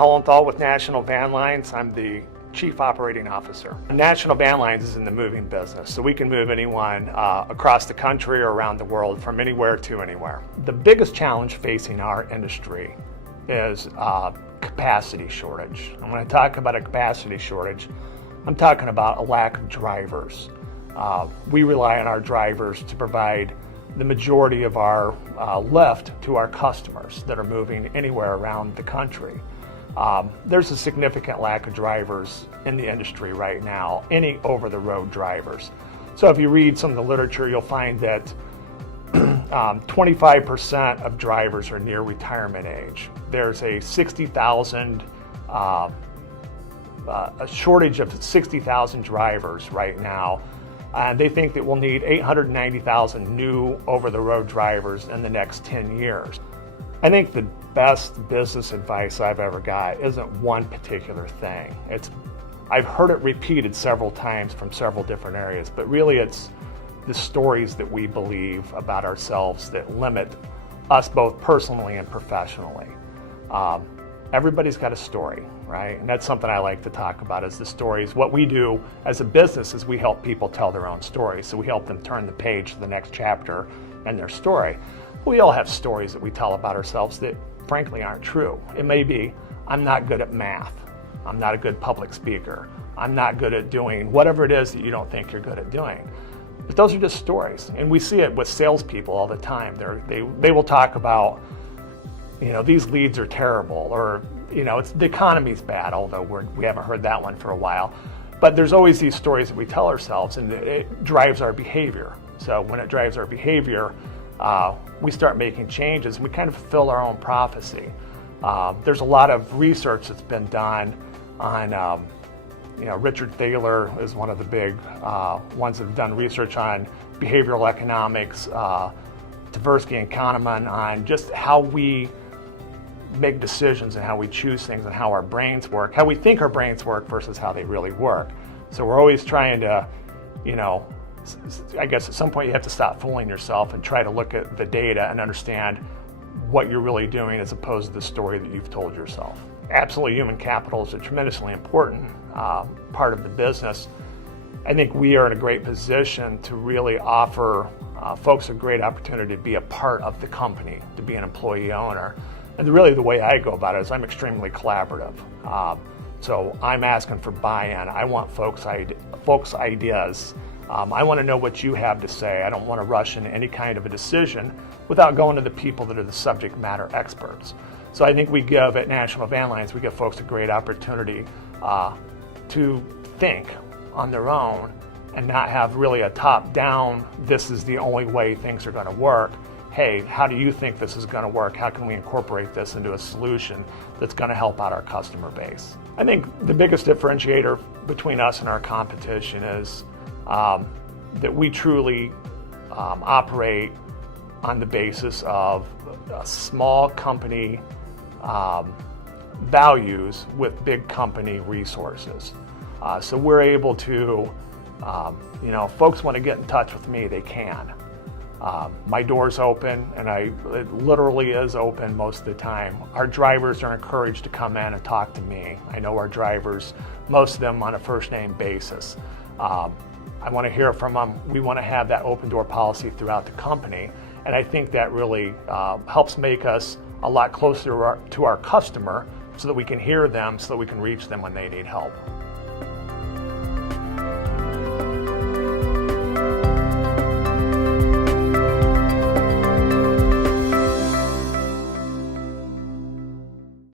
Helenthal with National Van Lines. I'm the Chief Operating Officer. National Van Lines is in the moving business, so we can move anyone across the country or around the world from anywhere to anywhere. The biggest challenge facing our industry is capacity shortage. And when I talk about a capacity shortage, I'm talking about a lack of drivers. We rely on our drivers to provide the majority of our lift to our customers that are moving anywhere around the country. There's a significant lack of drivers in the industry right now, any over-the-road drivers. So if you read some of the literature, you'll find that 25% of drivers are near retirement age. There's a shortage of 60,000 drivers right now. They think that we'll need 890,000 new over-the-road drivers in the next 10 years. I think the best business advice I've ever got isn't one particular thing. I've heard it repeated several times from several different areas, but really it's the stories that we believe about ourselves that limit us both personally and professionally. Everybody's got a story, right? And that's something I like to talk about, is the stories. What we do as a business is we help people tell their own stories. So we help them turn the page to the next chapter in their story. We all have stories that we tell about ourselves that frankly aren't true. It may be, I'm not good at math. I'm not a good public speaker. I'm not good at doing whatever it is that you don't think you're good at doing. But those are just stories. And we see it with salespeople all the time. They will talk about, these leads are terrible, or, the economy's bad, although we haven't heard that one for a while. But there's always these stories that we tell ourselves, and it drives our behavior. So when it drives our behavior, we start making changes, and we kind of fulfill our own prophecy. There's a lot of research that's been done on, Richard Thaler is one of the big ones that have done research on behavioral economics, Tversky and Kahneman on just how we make decisions and how we choose things and how our brains work, how we think our brains work versus how they really work. So we're always trying to, I guess at some point you have to stop fooling yourself and try to look at the data and understand what you're really doing as opposed to the story that you've told yourself. Absolutely, human capital is a tremendously important part of the business. I think we are in a great position to really offer folks a great opportunity to be a part of the company, to be an employee owner. And really the way I go about it is I'm extremely collaborative. So I'm asking for buy-in. I want folks' ideas. I want to know what you have to say. I don't want to rush into any kind of a decision without going to the people that are the subject matter experts. So I think at National Van Lines, we give folks a great opportunity to think on their own and not have really a top-down, this is the only way things are going to work. Hey, how do you think this is going to work? How can we incorporate this into a solution that's going to help out our customer base? I think the biggest differentiator between us and our competition is that we truly operate on the basis of a small company values with big company resources. So we're able to, if folks want to get in touch with me, they can. My door's open, and it literally is open most of the time. Our drivers are encouraged to come in and talk to me. I know our drivers, most of them on a first-name basis. I want to hear from them. We want to have that open door policy throughout the company, and I think that really helps make us a lot closer to our customer so that we can hear them, so that we can reach them when they need help.